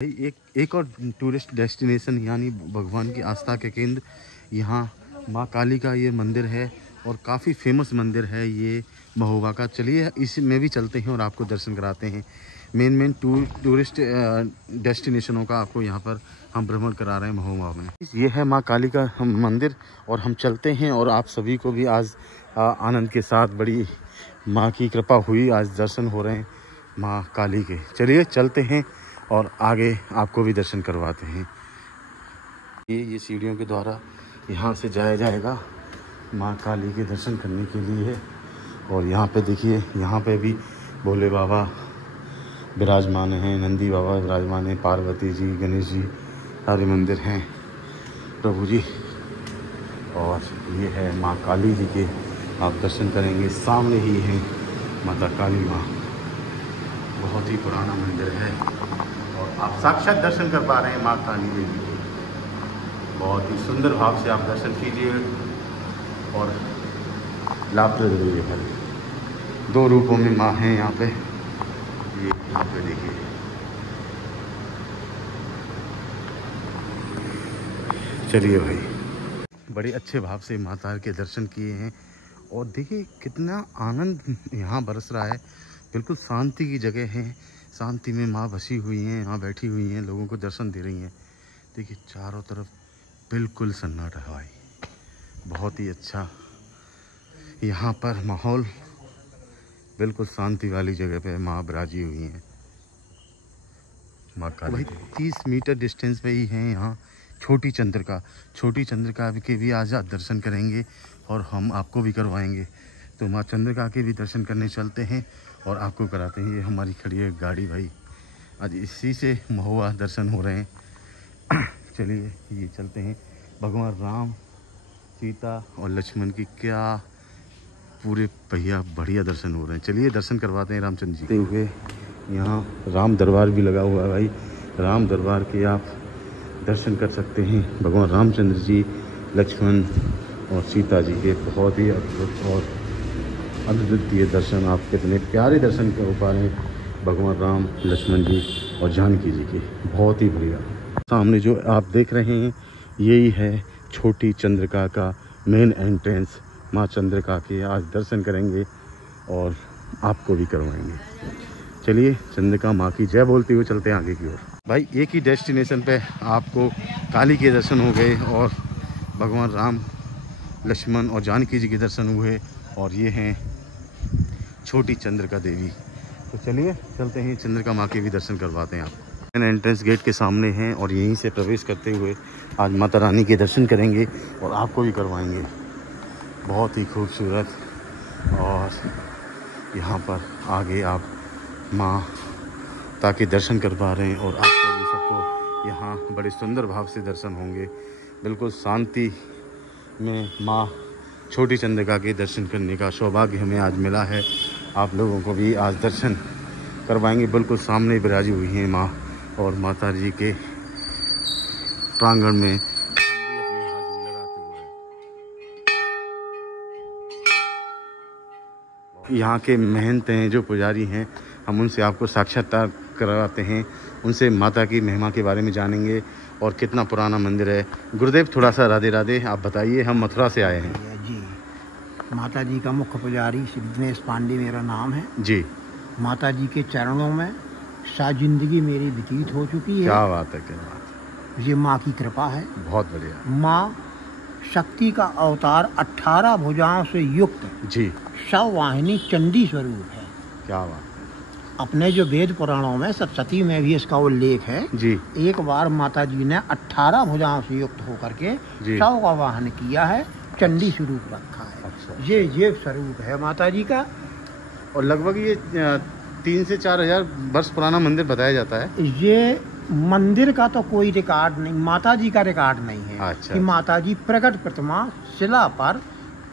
एक और tourist destination यानी भगवान की आस्था के केंद्र यहाँ माँ काली का ये मंदिर है और काफ़ी फेमस मंदिर है ये महोबा का। चलिए इसमें भी चलते हैं और आपको दर्शन कराते हैं। मेन टूरिस्ट डेस्टिनेशनों का आपको यहाँ पर हम भ्रमण करा रहे हैं महोबा में। ये है माँ काली का मंदिर और हम चलते हैं और आप सभी को भी आज आनंद के साथ बड़ी माँ की कृपा हुई, आज दर्शन हो रहे हैं माँ काली के। चलिए चलते हैं और आगे आपको भी दर्शन करवाते हैं। ये सीढ़ियों के द्वारा यहाँ से जाया जाएगा माँ काली के दर्शन करने के लिए। और यहाँ पे देखिए, यहाँ पे भी भोले बाबा विराजमान हैं, नंदी बाबा विराजमान हैं, पार्वती जी, गणेश जी, सारे मंदिर हैं प्रभु जी। और ये है माँ काली जी के आप दर्शन करेंगे। सामने ही है माता काली माँ, बहुत ही पुराना मंदिर है और आप साक्षात दर्शन कर पा रहे हैं माँ काली देवी के। बहुत ही सुंदर भाव से आप दर्शन कीजिए और लाभप्रद है। दो रूपों में माँ हैं यहाँ पे। ये यहाँ पे देखिए, चलिए भाई, बड़े अच्छे भाव से माता के दर्शन किए हैं और देखिए कितना आनंद यहाँ बरस रहा है। बिल्कुल शांति की जगह है, शांति में माँ बसी हुई हैं, यहाँ बैठी हुई हैं, लोगों को दर्शन दे रही हैं। देखिए चारों तरफ बिल्कुल सन्नाटा है भाई, बहुत ही अच्छा यहाँ पर माहौल। बिल्कुल शांति वाली जगह पे माँ विराजी हुई हैं माँ काली। भाई 30 मीटर डिस्टेंस पे ही हैं यहाँ छोटी चंद्रिका। छोटी चंद्रिका के भी आज आप दर्शन करेंगे और हम आपको भी करवाएंगे। तो माँ चंद्रिका के भी दर्शन करने चलते हैं और आपको कराते हैं। ये हमारी खड़ी है गाड़ी भाई, आज इसी से महोबा दर्शन हो रहे हैं। चलिए ये चलते हैं। भगवान राम, सीता और लक्ष्मण की क्या पूरे भैया बढ़िया दर्शन हो रहे हैं। चलिए दर्शन करवाते हैं रामचंद्र जी हुए। यहाँ राम दरबार भी लगा हुआ है भाई, राम दरबार के आप दर्शन कर सकते हैं। भगवान रामचंद्र जी, लक्ष्मण और सीता जी के बहुत ही अद्भुत और अद्वितीय दर्शन। आप कितने प्यारे दर्शन कर पा रहे हैं भगवान राम, लक्ष्मण जी और जानकी जी के, बहुत ही बढ़िया। सामने जो आप देख रहे हैं यही है छोटी चंद्रिका का मेन एंट्रेंस। माँ चंद्रिका के आज दर्शन करेंगे और आपको भी करवाएंगे। चलिए चंद्रिका माँ की जय बोलते हुए चलते हैं आगे की ओर। भाई एक ही डेस्टिनेशन पे आपको काली के दर्शन हो गए और भगवान राम, लक्ष्मण और जानकी जी के दर्शन हुए और ये हैं छोटी चंद्रिका देवी। तो चलिए चलते हैं चंद्रिका माँ के भी दर्शन करवाते हैं आपको। एंट्रेंस गेट के सामने हैं और यहीं से प्रवेश करते हुए आज माता रानी के दर्शन करेंगे और आपको भी करवाएंगे। बहुत ही खूबसूरत। और यहाँ पर आगे आप माँ ताकि दर्शन कर पा रहे हैं और आपको भी सबको यहाँ बड़े सुंदर भाव से दर्शन होंगे। बिल्कुल शांति में माँ छोटी चंद्रिका के दर्शन करने का सौभाग्य हमें आज मिला है। आप लोगों को भी आज दर्शन करवाएंगे। बिल्कुल सामने विराजी हुई हैं माँ और माता जी के प्रांगण में हम भी अपनी हाजिरी लगाते हुए। यहाँ के महंत हैं जो पुजारी हैं, हम उनसे आपको साक्षात्कार करवाते हैं, उनसे माता की महिमा के बारे में जानेंगे और कितना पुराना मंदिर है। गुरुदेव थोड़ा सा राधे राधे आप बताइए, हम मथुरा से आए हैं जी। माता जी का मुख्य पुजारी श्री दिनेश पांडे मेरा नाम है जी। माता जी के चरणों में सारी जिंदगी मेरी व्यतीत हो चुकी है। क्या बात है, क्या बात है। ये माँ की कृपा है। बहुत बढ़िया। माँ शक्ति का अवतार 18 भुजाओं से युक्त जी, सवाहिनी चंडी स्वरूप है। क्या बात है। अपने जो वेद पुराणों में सप्तशती में भी इसका उल्लेख है जी। एक बार माता जी ने 18 भुजाओं से युक्त होकर के 100 का वाहन किया है, चंडी स्वरूप रखा है। अच्छा। ये स्वरूप है माता जी का। और लगभग ये 3 से 4 हजार वर्ष पुराना मंदिर बताया जाता है। ये मंदिर का तो कोई रिकॉर्ड नहीं, माता जी का रिकॉर्ड नहीं है। अच्छा। कि माता जी प्रकट प्रतिमा शिला पर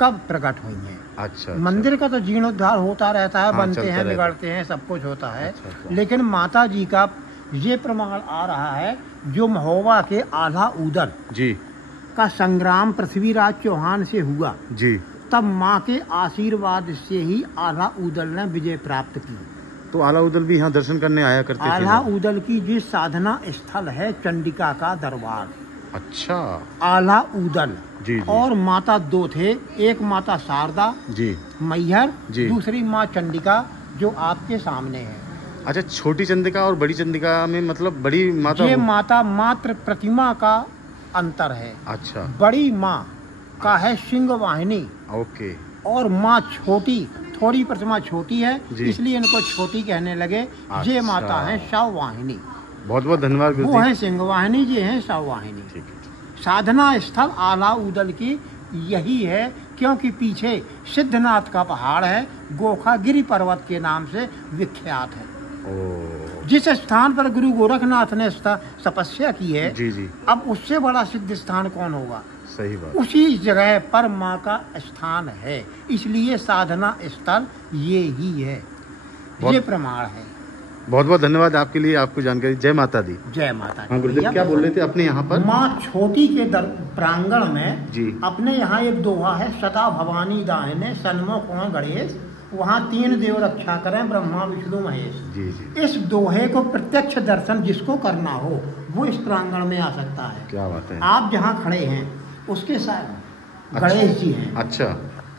कब प्रकट हुई हैं। अच्छा। मंदिर का तो जीर्णोद्धार होता रहता है, हाँ, बनते हैं, बिगड़ते हैं, सब कुछ होता है। अच्छा। लेकिन माता जी का ये प्रमाण आ रहा है जो महोबा के आधा उदल जी का संग्राम पृथ्वीराज चौहान से हुआ जी, तब माँ के आशीर्वाद से ही आधा उदल ने विजय प्राप्त की। तो आला उदल भी यहाँ दर्शन करने आया करते थे? आला उदल की जिस साधना स्थल है चंडिका का दरबार। अच्छा। आला उदल जी। और माता दो थे, एक माता शारदा जी मैहर जी, दूसरी माँ चंडिका जो आपके सामने है। अच्छा, छोटी चंडिका और बड़ी चंडिका में मतलब बड़ी माता? ये माता मात्र प्रतिमा का अंतर है। अच्छा। बड़ी माँ का है सिंह वाहिनी। ओके। और माँ छोटी, थोड़ी प्रतिमा छोटी है इसलिए इनको छोटी कहने लगे। अच्छा। ये माता है शव वाहिनी। बहुत बहुत धन्यवाद। वो है सिंह वाहिनी, ये है शव वाहिनी। ठीक है। साधना स्थल आला उदल की यही है, क्योंकि पीछे सिद्धनाथ का पहाड़ है, गोखागिरी पर्वत के नाम से विख्यात है। जिस स्थान पर गुरु गोरखनाथ ने तपस्या की है जी जी, अब उससे बड़ा सिद्ध स्थान कौन होगा? सही बात। उसी जगह पर माँ का स्थान है, इसलिए साधना स्थल ये ही है। ये प्रमाण है। बहुत बहुत धन्यवाद आपके लिए, आपको जानकारी। जय माता दी। जय माता दी। हाँ गुरुदेव, क्या बोल रहे थे अपने यहाँ पर? माँ छोटी के प्रांगण में जी अपने यहाँ एक दोहा है, सदा भवानी दाहिने सन्मुख हो गणेश, वहाँ तीन देव रक्षा करें ब्रह्मा विष्णु महेश। जी जी। इस दोहे को प्रत्यक्ष दर्शन जिसको करना हो वो इस प्रांगण में आ सकता है। क्या बात है। आप जहाँ खड़े हैं उसके साथ गणेश जी हैं। अच्छा।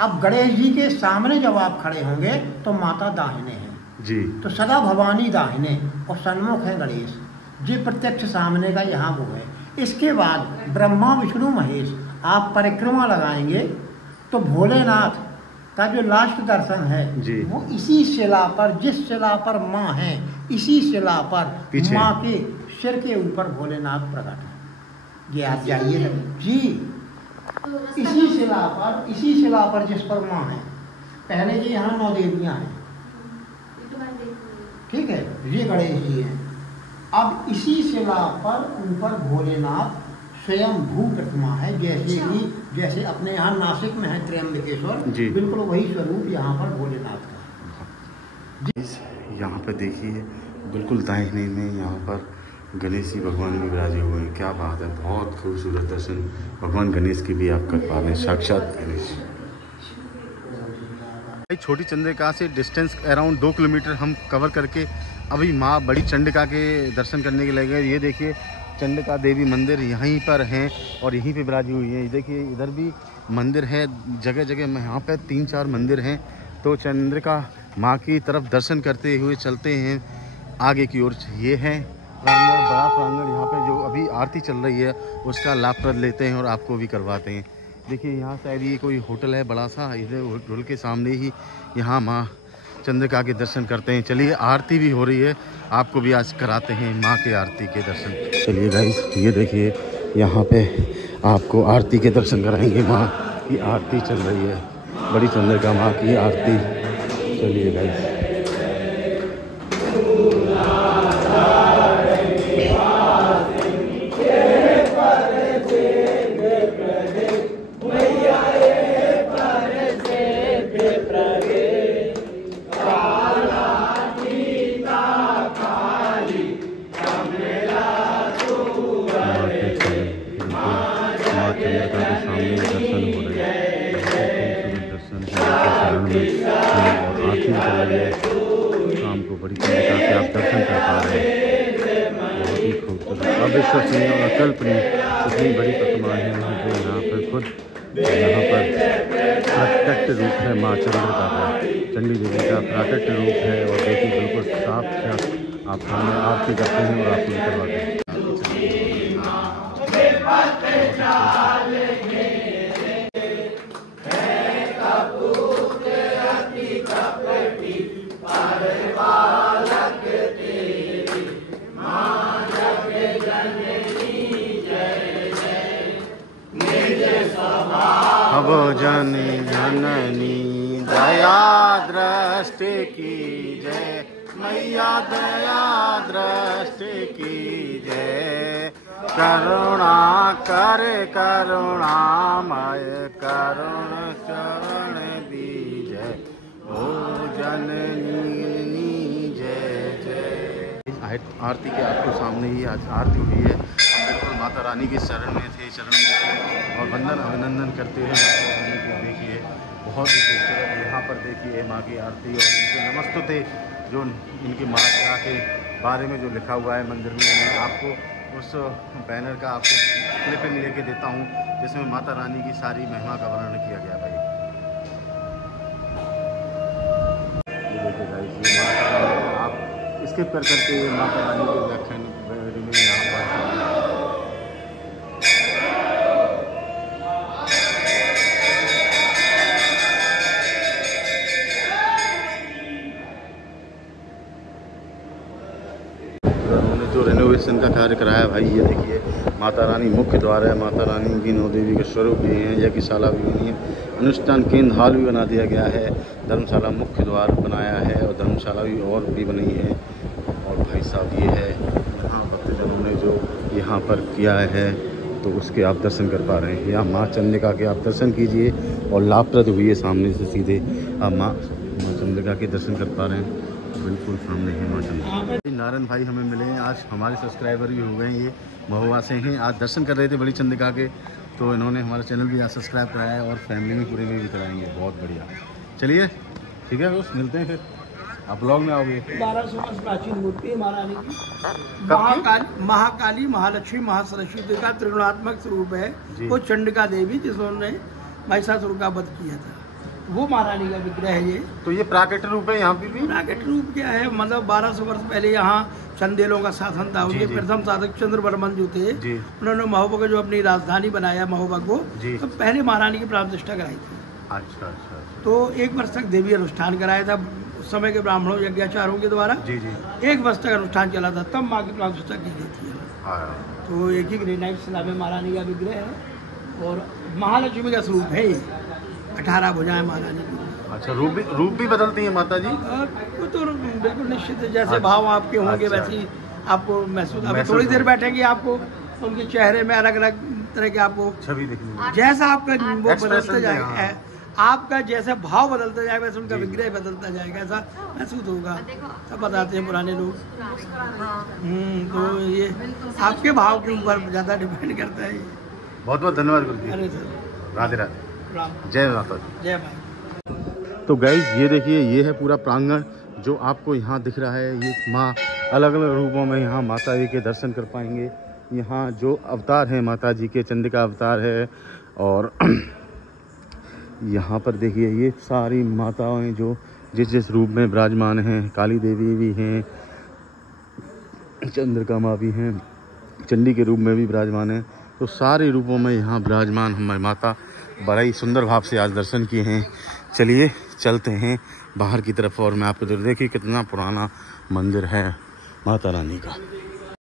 अब गणेश जी के सामने जब आप खड़े होंगे तो माता दाहिने हैं जी। तो सदा भवानी दाहिने और सन्मुख है गणेश, जी प्रत्यक्ष सामने का यहाँ वो है। इसके बाद ब्रह्मा विष्णु महेश आप परिक्रमा लगाएंगे तो भोलेनाथ का जो लास्ट दर्शन है जी, वो इसी शिला पर, जिस शिला पर माँ है इसी शिला पर माँ के सिर के ऊपर भोलेनाथ प्रकट है। ये आप जाइए जी, इसी शिला पर जिस पर माँ है। पहले जी यहाँ 9 देवियाँ हैं, ठीक है, ये गणेश जी हैं। अब इसी शिला पर ऊपर भोलेनाथ स्वयं भू प्रतिमा है, जैसे अपने यहाँ नासिक में है त्र्यंबकेश्वर, बिल्कुल वही स्वरूप यहाँ पर भोलेनाथ का। यहाँ पर देखिए बिल्कुल दाहिने में यहाँ पर गणेश जी भगवान भी विराजे हुए हैं। क्या बात है, बहुत खूबसूरत दर्शन भगवान गणेश की भी आप कर पा रहे हैं, साक्षात गणेश। छोटी चंद्रिका से डिस्टेंस अराउंड 2 किलोमीटर हम कवर करके अभी माँ बड़ी चंडिका के दर्शन करने के लिए गए। ये देखिए चंडिका देवी मंदिर यहीं पर हैं और यहीं पे विराजी हुई है। देखिए इधर भी मंदिर है, जगह जगह में यहाँ पे 3-4 मंदिर हैं। तो चंद्रिका माँ की तरफ दर्शन करते हुए चलते हैं आगे की ओर। ये है प्रांगण, बड़ा प्रांगण, यहाँ पे जो अभी आरती चल रही है उसका लाभ लेते हैं और आपको भी करवाते हैं। देखिए यहाँ शायद ये कोई होटल है बड़ा सा, इधर होटल के सामने ही यहाँ माँ चंद्रिका के दर्शन करते हैं। चलिए आरती भी हो रही है, आपको भी आज कराते हैं माँ के आरती के दर्शन। चलिए गाइस, ये देखिए यहाँ पे आपको आरती के दर्शन कराएंगे। माँ की आरती चल रही है, बड़ी चंद्रिका माँ की आरती। चलिए गाइस, शाम को बड़ी चंद्रिका के आप दर्शन कर पा रहे हैं। बहुत ही खूबसूरत, अविश्वसनीय और अकल्पनीय इतनी बड़ी प्रतिमा है जो यहाँ पर खुद यहाँ पर प्राकट रूप है माँ चंद्रिका का, चंडी देवी का प्राकट रूप है। और देखिए बिल्कुल साफ आप सामने आरती करते हैं और आपको भी करवाते हैं। अब जननी जननी दया दृष्टि की जय, मैया दया दृष्टि की जय। करुणा कर करुणामय, करुण चरण दीजय, ओ जननी जय जय। आरती के आपको सामने ही आज आरती हुई है। माता रानी के चरण में थे और वंदन अभिनंदन करते हैं माता रानी के। देखिए बहुत ही खूबसूरत, यहाँ पर देखिए माँ की आरती और इनके नमस्तुते जो इनकी माता के बारे में जो लिखा हुआ है मंदिर में। मैं आपको उस बैनर का आपको क्लिपिंग लेके देता हूँ जिसमें माता रानी की सारी महिमा का वर्णन किया गया भाई। ये देखिए गाइस, ये माता रानी आप स्किप कर करके माता रानी के व्याख्यान में यहाँ पर जो रेनोवेशन का कार्य कराया भाई। ये देखिए माता रानी मुख्य द्वार है, माता रानी की नौ देवी के स्वरूप भी हैं, यज्ञशाला भी बनी है, अनुष्ठान केंद्र हॉल भी बना दिया गया है, धर्मशाला मुख्य द्वार बनाया है और धर्मशाला भी और भी बनी है। और भाई साहब ये है यहाँ भक्तजनों ने जो यहाँ पर किया है तो उसके आप दर्शन कर पा रहे हैं। यहाँ माँ चंद्रिका के आप दर्शन कीजिए और लाभप्रद हुई है, सामने से सीधे आप माँ चंद्रिका के दर्शन कर पा रहे हैं। बिल्कुल सामने है माँ चंद्रिका। नारायण भाई हमें मिले हैं आज, हमारे सब्सक्राइबर भी हो गए हैं, ये महुआ से हैं। आज दर्शन कर रहे थे बड़ी चंद्रिका के, तो इन्होंने हमारा चैनल भी आज सब्सक्राइब कराया है और फैमिली में पूरे में भी कराएंगे। बहुत बढ़िया, चलिए ठीक है दोस्त, मिलते हैं फिर। आप ब्लॉग में आओगे। 1200 वर्ष प्राचीन मूर्ति है महारानी की। महाकाली, महालक्ष्मी, महासरस्वती का त्रिगुणात्मक स्वरूप है। वो चंडिका देवी जिन्होंने महिषासुर का वध किया था, वो महारानी का विग्रह है ये। तो ये प्राकृतिक रूप है यहाँ पे भी? प्राकृतिक रूप क्या है, मतलब 1200 वर्ष पहले यहाँ चंदेलों का शासन था। उनके प्रथम शासक चंद्रवर्मन जो थे, उन्होंने महोबा को जो अपनी राजधानी बनाया महोबा को, तो पहले महारानी की प्राण प्रतिष्ठा कराई थी। अच्छा अच्छा। तो 1 वर्ष तक देवी अनुष्ठान कराया था उस समय के ब्राह्मणों यज्ञाचार्यों के द्वारा। 1 वर्ष तक अनुष्ठान चला था, तब माँ की प्राण प्रतिष्ठा की गई थी। तो एक ही ग्रेनाइट स्लैब में महारानी का विग्रह है और महालक्ष्मी का स्वरूप है ये। 18 भुजाएं महारानी की। अच्छा, रूप भी बदलती है माता जी? वो तो बिल्कुल निश्चित है, जैसे भाव आपके होंगे वैसे ही आपको महसूस। अभी थोड़ी देर बैठेंगे आपको उनके चेहरे में अलग अलग तरह के आपको छवि दिखनी, जैसा आपका वो बदलता जाएगा, आपका जैसा भाव बदलता जाएगा वैसे उनका विग्रह बदलता जाएगा, ऐसा महसूस होगा। सब बताते हैं पुराने लोग। तो ये आपके भाव के ऊपर ज़्यादा डिपेंड करता है। बहुत बहुत धन्यवाद गुरु जी। अरे सर, राधे राधे, जय माता दी। जय माता। तो गाइस ये देखिए, ये है पूरा प्रांगण जो आपको यहाँ दिख रहा है। ये माँ अलग अलग रूपों में यहाँ माता जी के दर्शन कर पाएंगे। यहाँ जो अवतार हैं माता जी के, चंडिका अवतार है और यहाँ पर देखिए ये सारी माताएं जो जिस जिस रूप में विराजमान हैं। काली देवी भी हैं, चंद्रिका माँ भी हैं, चंडी के रूप में भी विराजमान हैं। तो सारे रूपों में यहाँ विराजमान हमारी माता बड़ा ही सुंदर भाव से आज दर्शन किए हैं। चलिए चलते हैं बाहर की तरफ और मैं आपको देखिए कितना पुराना मंदिर है माता रानी का।